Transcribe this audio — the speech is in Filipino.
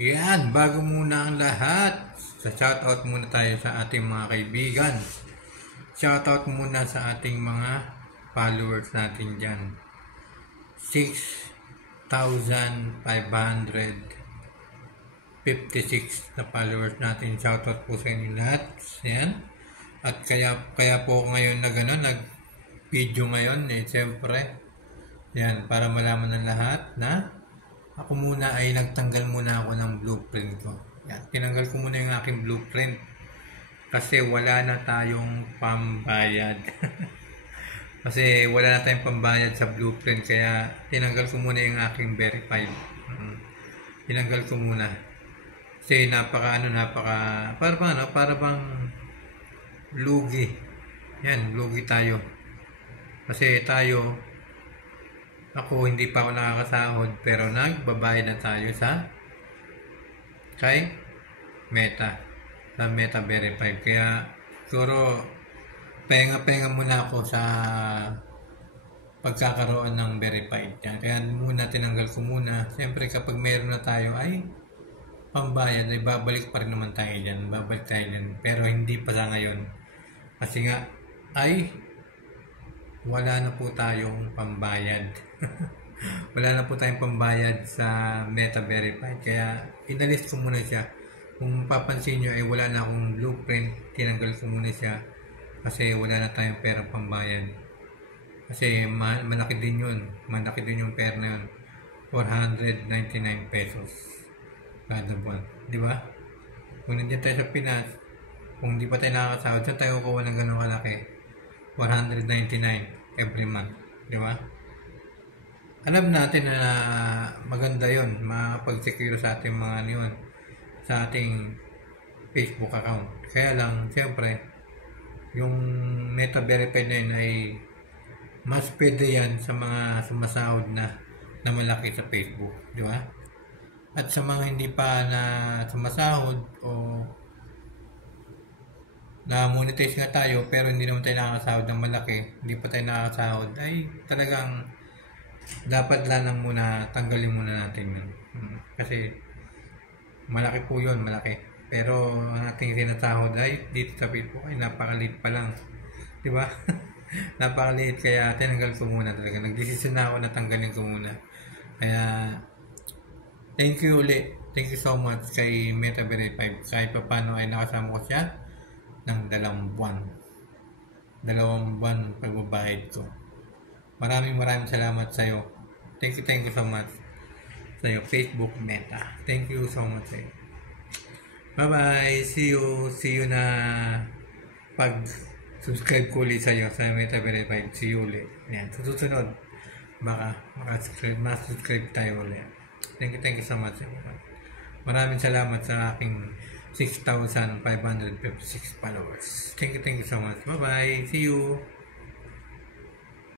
Yan, bago muna ang lahat, sa shoutout muna tayo sa ating mga kaibigan. Shoutout muna sa ating mga followers natin dyan. 6,556 na followers natin. Shoutout po sa inyo lahat. Yan. At kaya po ngayon nag-video ngayon, siyempre. Yan, para malaman ng lahat na ako muna ay nagtanggal muna ako ng blueprint ko. Yan, tinanggal ko muna yung aking blueprint kasi wala na tayong pambayad. Kasi wala na tayong pambayad sa blueprint kaya tinanggal ko muna yung aking verified. Tinanggal ko muna. Kasi para bang lugi. Yan, lugi tayo. Kasi ako hindi pa ako nakakasahod pero nagbabayad na tayo kay Meta. Sa Meta Verified. Kaya siguro penga muna ako sa pagkakaroon ng verified. Kaya muna tinanggal ko muna. Siyempre kapag meron na tayo ay pambayad ay babalik pa rin naman tayo dyan. Babalik tayo dyan. Pero hindi pa sa ngayon. Kasi nga ay wala na po tayong pambayad. Wala na po tayong pambayad sa Meta Verified. Kaya inalis ko muna siya. Kung papansin nyo ay wala na akong blueprint. Tinanggal ko muna siya. Kasi wala na tayong perang pambayad. Kasi malaki din yun. Malaki din yung pera na yun. 499 pesos. Kada buwan. Di ba? Kung nandiyan tayo sa Pinas, kung di pa tayo nakakasahod, saan tayo kukuha ng gano'ng kalaki? 499 every month. Di ba? Alam natin na maganda yon, mapag-secure sa ating mga yun, sa ating Facebook account. Kaya lang, siyempre, yung Meta Verified na yun ay mas pwede yan sa mga sumasahod na malaki sa Facebook. Di ba? At sa mga hindi pa na sumasahod o na-monetize nga tayo pero hindi naman tayo nakakasahod ng malaki, hindi pa tayo nakakasahod, ay talagang dapat lang muna tanggalin muna natin yun. Kasi malaki po yun, malaki. Pero ang ating sinasahod ay dito sa Facebook ay napakaliit pa lang. Diba? Napakaliit kaya tinanggal ko muna talaga. Nag-decision na ako na tanggalin ko muna. Kaya thank you ulit. Thank you so much kay Meta Verified. Kahit pa paano ay nakasama ko siya ng 2 buwan. 2 buwan pagbabahid ko. Maraming salamat sa iyo. Thank you so much sa iyo, Facebook Meta. Thank you so much sa iyo. Bye-bye. See you na pag-subscribe ko ulit sa iyo sa Meta Verified. See you ulit. Yan. Sa susunod, subscribe tayo ulit. Thank you so much. Maraming salamat sa aking 6,556 followers. Thank you so much. Bye-bye. See you.